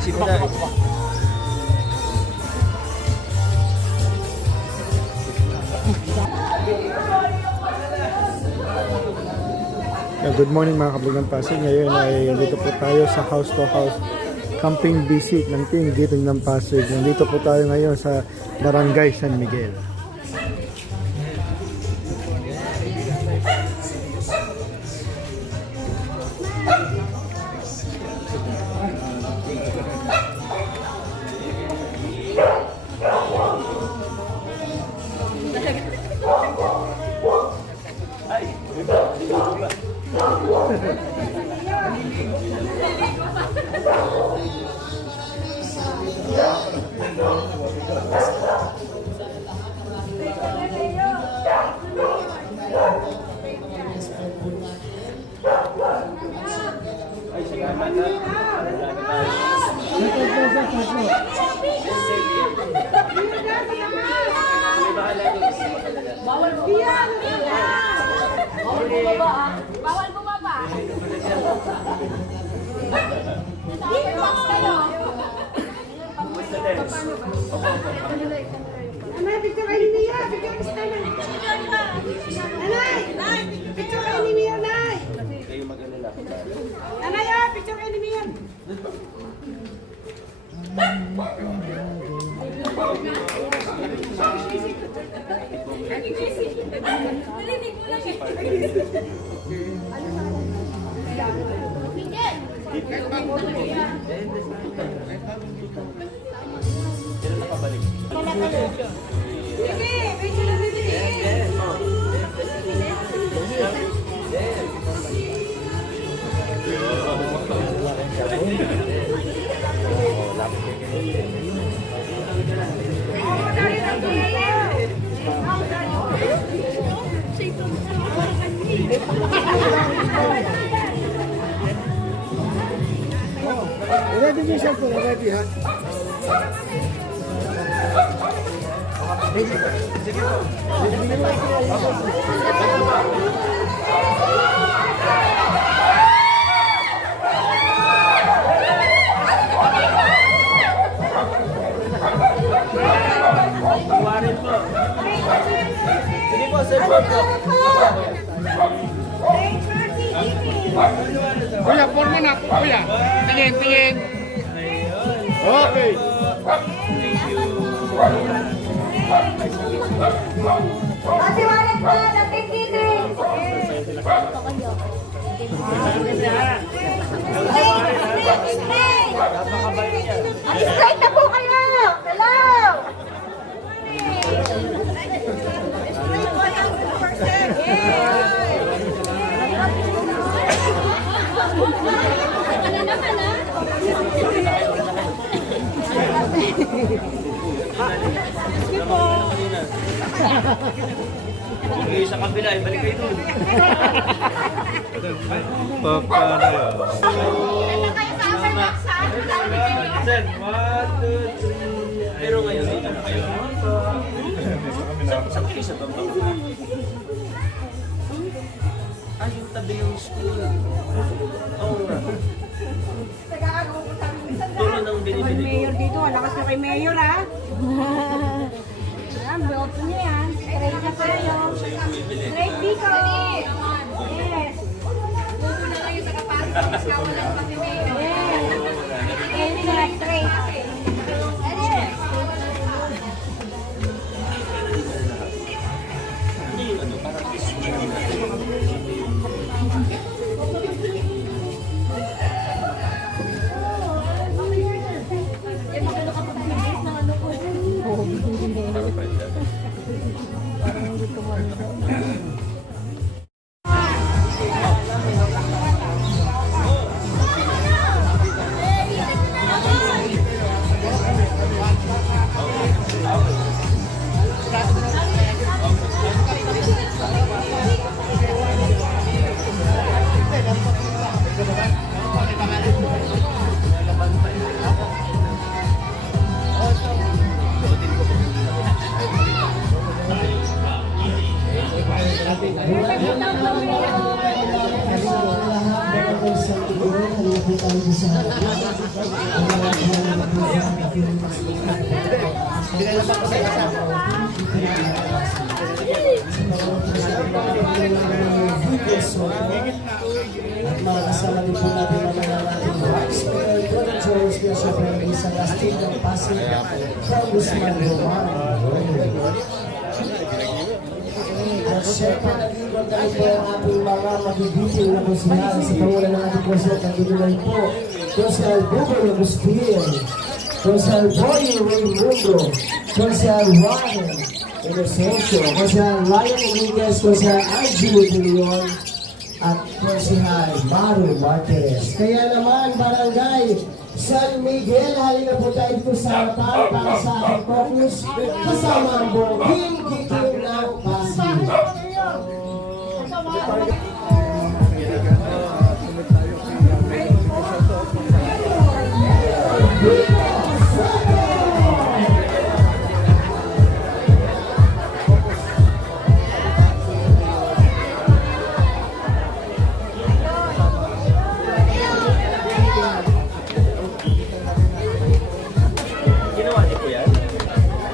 Good morning mga kablog ng Pasig. Ngayon ay dito po tayo sa house to house camping visit ng Team Giting ng Pasig. Nandito po tayo ngayon sa Barangay San Miguel. Bawal bumaba. Bawal bumaba. Relax kayo. Anay, picture kayo ni Mia. Picture kayo ni Mia. Anay, picture kayo ni Mia, Anay. Anay, picture kayo ni Mia. Narinig mo lang Ready niyo siya po, ready ha? Sige po. Sige po, sir po. Kuya, forma na. Kuya, tingin, tingin. Okay. Ate, walit po. Dating dito. Straight na po kayo. Hello. Sige sa kabila, ibalik kayo doon. Sir, 1, 2, 3. Pero ngayon, dito na kayo. Saan kayo sa baba? Ay, yung tabi ng school. Oo nga. Tulo nang binibili ko. Mayor dito. Lakas na kay Mayor, ha? Ayan, built niya yan. Straight na kayo. Straight dito. Yes. Buko na lang yung sa kapatas. Kawalan pa si Mayor. Yes. Straight. Straight. Yes. Hindi yung ano, parang Sa At makakasama din po natin mamaya natin Vice Mayor Tony Jones na siya po yung isang lastig ng Pasig Congressman Roman. At syempre nag-iwan na rin po ang ating mga magigiting na konsyal sa pangunan ng ating konsyal. Nandito na rin po Konsyal Bubol Agustin, Konsyal Boy Raymundo, Konsyal Ryan Inocencio, Konsyal Ryan Enriquez, Konsyal Angelo De Leon, at Konsyal Maru Marquez. Kaya naman, Barangay San Miguel, halina po tayo dito sa harapan para sa ating focus kasama ang buong giting ng Pasig. Ginawa niyo po yan?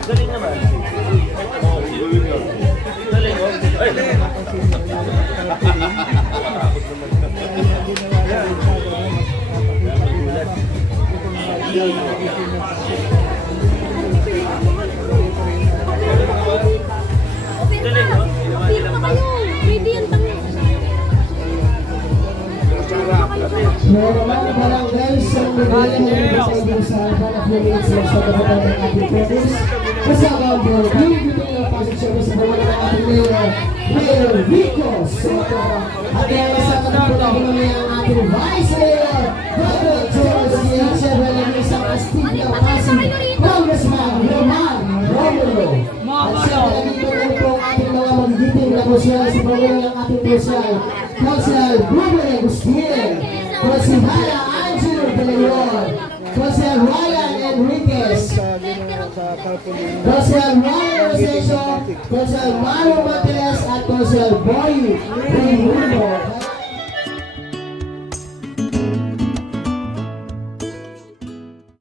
Galing naman. Galing, oh. Ay! Galing, oh. Ginawa nila pa. Meron naman Barangay San Miguel, halina po tayo sa harapan at lumit sa kabataan ng ating focus kasama ang buong giting ng Pasig Service sa pangunan ng ating Mayor Rico Soto. At kasama na po natin mamaya ang ating Vice Mayor Tony Jones na siya po yung isang lastig ng Pasig Congressman Roman Romulo. At syempre nandito na rin po ang ating mga magigiting na konsyal sa pangunan ng ating konsyal, Konsyal Bubol Agustin, Konsyal Angelo De Leon, Konsyal Ryan Enriquez, Konsyal Ryan Inocencio, Konsyal Maru Marquez, at Konsyal Boy Raymundo.